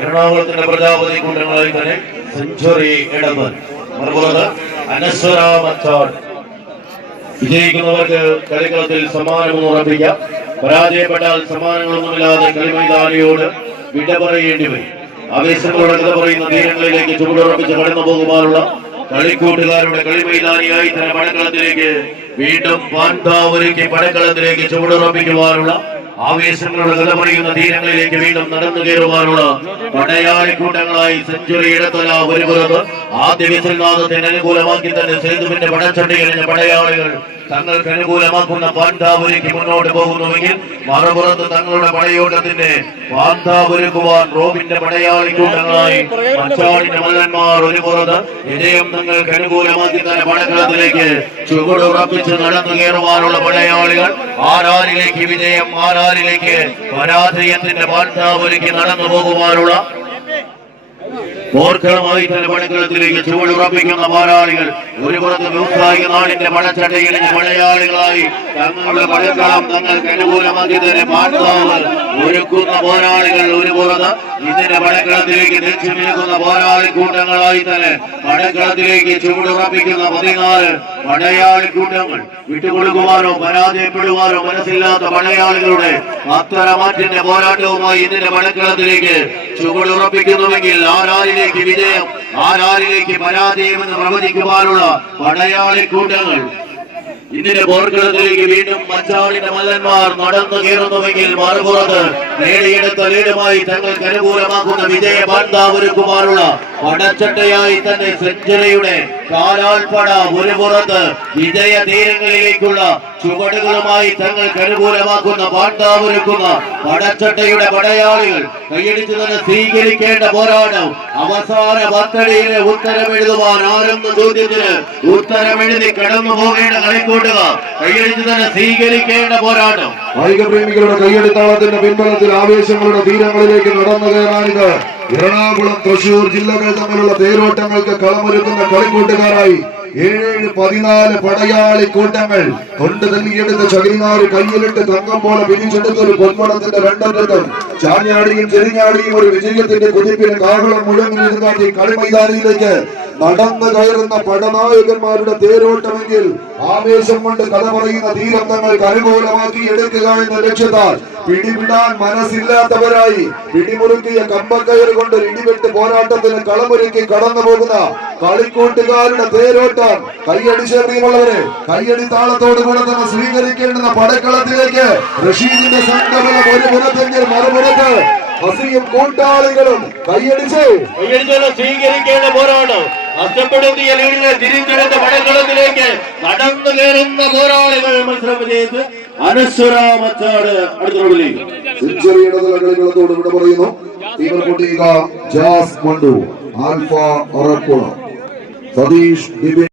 എറണാകുളത്തിന്റെ പ്രജാപതി കൂട്ടങ്ങളായി തന്നെ സെഞ്ചുറി ഇടവൻ മറുപുറത്ത് അനശ്വര മച്ചാട്. വിജയിക്കുന്നവർക്ക് കളിക്കളത്തിൽ സമ്മാനവും ഉറപ്പിക്കാം. പരാജയപ്പെട്ടാൽ സമ്മാനങ്ങളൊന്നുമില്ലാതെ കളിമൈതാനിയോട് വിട പറയേണ്ടി വരും. ആവേശങ്ങളോടെ കഥ പറയുന്ന തീരങ്ങളിലേക്ക് ചുവടുറപ്പിച്ച് കടന്നു പോകുവാനുള്ള കളിക്കൂട്ടുകാരുടെ കളിമൈതാനിയായി തന്നെ പടക്കളത്തിലേക്ക് വീണ്ടും പാൻതാവൂരിക്ക് പടക്കളത്തിലേക്ക് ചുവടുറപ്പിക്കുവാനുള്ള ആവേശങ്ങളുടെ കഥ പറയുന്ന തീരങ്ങളിലേക്ക് വീണ്ടും നടന്നു കയറുവാനുള്ള പടയാളി കൂട്ടങ്ങളായി സെഞ്ചുറി ഇടത്തല ഒരു പുറത്ത് ആദ്യ വിസൽനാഥത്തിന് അനുകൂലമാക്കി തന്നെ സേതുവിന്റെ പടച്ചട്ടയിലെ പടയാളികൾ തങ്ങൾക്ക് അനുകൂലമാക്കുന്ന പാൻതാവൂരിക്ക് മുന്നോട്ട് പോകുന്നുവെങ്കിൽ മറുപുറത്ത് തങ്ങളുടെ പടയോട്ടത്തിന്റെ പാൻതാവൂരുക്കുവാൻ റോബിന്റെ പടയാളി കൂട്ടങ്ങളായി മച്ചാടിന്റെ മല്ലന്മാർ ഒരു പുറത്ത് വിജയം തങ്ങൾക്ക് അനുകൂലമാക്കി തന്നെ പടക്കളത്തിലേക്ക് ചുവടുറപ്പിച്ച് നടന്നു കയറുവാനുള്ള പടയാളികൾ ആരാരിലേക്ക് വിജയം ആരാരിലേക്ക് പരാജയത്തിന്റെ പാൻതാവൂരിക്ക് നടന്നു പോകുവാനുള്ള പോർക്കളമായി തന്നെ പടക്കളത്തിലേക്ക് ചുവടുറപ്പിക്കുന്ന പോരാളികൾ ഒരു പുറത്ത് വ്യവസായിക നാടിന്റെ പടച്ചട്ടയിലെ മലയാളികളായി തങ്ങളുടെ പടക്കളം തങ്ങൾക്ക് അനുകൂലമാക്കി തന്നെ പാട്ടാവ് ഒരുക്കുന്ന പോരാളികൾ ഒരു പുറത്ത് ഇതിന്റെ പടക്കളത്തിലേക്ക് തെച്ചു നിൽക്കുന്ന പോരാളി കൂട്ടങ്ങളായി തന്നെ പടക്കളത്തിലേക്ക് ചുവടുറപ്പിക്കുന്ന 14 പടയാളി കൂട്ടങ്ങൾ വിട്ടുകൊടുക്കുവാനോ പരാജയപ്പെടുവാനോ മനസ്സില്ലാത്ത പടയാളികളുടെ അത്തരമാറ്റിന്റെ പോരാട്ടവുമായി ഇതിന്റെ പടക്കളത്തിലേക്ക് ചുവടുറപ്പിക്കുന്നുവെങ്കിൽ ആരാരിലേക്ക് വിജയം ആരാരിലേക്ക് പരാജയം എന്ന് പ്രവചിക്കുവാനുള്ള പടയാളി കൂട്ടങ്ങൾ ഇതിന്റെ പോർക്കളത്തിലേക്ക് വീണ്ടും മച്ചാടിന്റെ മല്ലന്മാർ നടന്നു കയറുന്നുവെങ്കിൽ മറുപുറത്ത് നേടിയെടുത്ത ലീഡുമായി തങ്ങൾക്ക് അനുകൂലമാക്കുന്ന വിജയ പാൻതാവൂരുക്കുമാറുള്ള പടച്ചട്ടയായി തന്നെ സെഞ്ചുറിയുടെ കാലാൾപ്പട ഒരു പുറത്ത് വിജയ തീരങ്ങളിലേക്കുള്ള ചുവടുകളുമായി തങ്ങൾക്ക് അനുകൂലമാക്കുന്ന പാൻതാവൂരുക്കുന്ന പടച്ചട്ടയുടെ പടയാളികൾ കൈയടിച്ചു തന്നെ സ്വീകരിക്കേണ്ട പോരാട്ടം അവസാന പത്തടിയിലെ ഉത്തരമെഴുതുവാൻ ആരെന്ന ചോദ്യത്തിന് ഉത്തരമെഴുതി കടന്നു പോകേണ്ട കളിക്കൂട്ടുകാർ കൈയടിച്ചു തന്നെ സ്വീകരിക്കേണ്ട പോരാട്ടം. കായിക പ്രേമികളുടെ കൈയടിത്താളത്തിന്റെ പിൻബലത്തിൽ ആവേശങ്ങളുടെ തീരങ്ങളിലേക്ക് നടന്നു കയറാനിത് എറണാകുളം തൃശൂർ ജില്ലകൾ തമ്മിലുള്ള തേരോട്ടങ്ങൾക്ക് കളമൊരുക്കുന്ന കളിക്കൂട്ടുകാരായി 7-14 പടയാളി കൂട്ടങ്ങൾ കൊണ്ട് തല്ലിയെടുത്ത ചകിരിനാറ് കയ്യിലിട്ട് തങ്കം പോലെ പിരിച്ചെടുത്തൊരു പൊന്മടത്തിന്റെ രണ്ടറ്റത്തും ചാഞ്ഞാടിയും ചെരിഞ്ഞാടിയും ഒരു വിജയത്തിന്റെ കുതിപ്പിന് കാഹളം മുഴങ്ങി നിൽക്കാത്തി കളിമൈതാനിയിലേക്ക് നടന്നു കയറുന്ന പടനായകന്മാരുടെ തേരോട്ടമെങ്കിൽ ആവേശം കൊണ്ട് കഥ പറയുന്ന തീരം തങ്ങൾക്ക് അനുകൂലമാക്കി എടുക്കുക എന്ന ലക്ഷ്യത്താൽ പിടിവിടാൻ മനസ്സില്ലാത്തവരായി പിടിമുറുക്കിയ കമ്പക്കയറ് കൊണ്ട് ഇടിവെട്ട് പോരാട്ടത്തിന് കളമൊരുക്കി കടന്നു പോകുന്ന കളിക്കൂട്ടുകാരുടെ തേരോട്ടം കൈയടിച്ചേറിയുള്ളവരെ കൈയടി താളത്തോടു കൂടെ തന്നെ സ്വീകരിക്കേണ്ടുന്ന പടക്കളത്തിലേക്ക് റഷീദിന്റെ സംഘബലം ഒരു പുറത്തെങ്കിൽ മറുപുറത്ത് ഹസിയും കൂട്ടാളികളും കൈയടിച്ച് സ്വീകരിക്കേണ്ട പോരാട്ടം നഷ്ടപ്പെടുത്തിയ ലീഡിനെ തിരിച്ചെടുത്ത പടക്കളത്തിലേക്ക് നടന്നു കയറുന്ന പോരാളികൾ മത്സരം വിജയിച്ച് അനശ്വര മച്ചാട് അടുത്തുള്ളിലേക്ക് സെഞ്ചുറിയുടെ കളികളത്തോട് ഇവിടെ പറയുന്നു ടീമിൽ ജാസ് മണ്ടു ആൽഫ ഒറക്കുളം സതീഷ്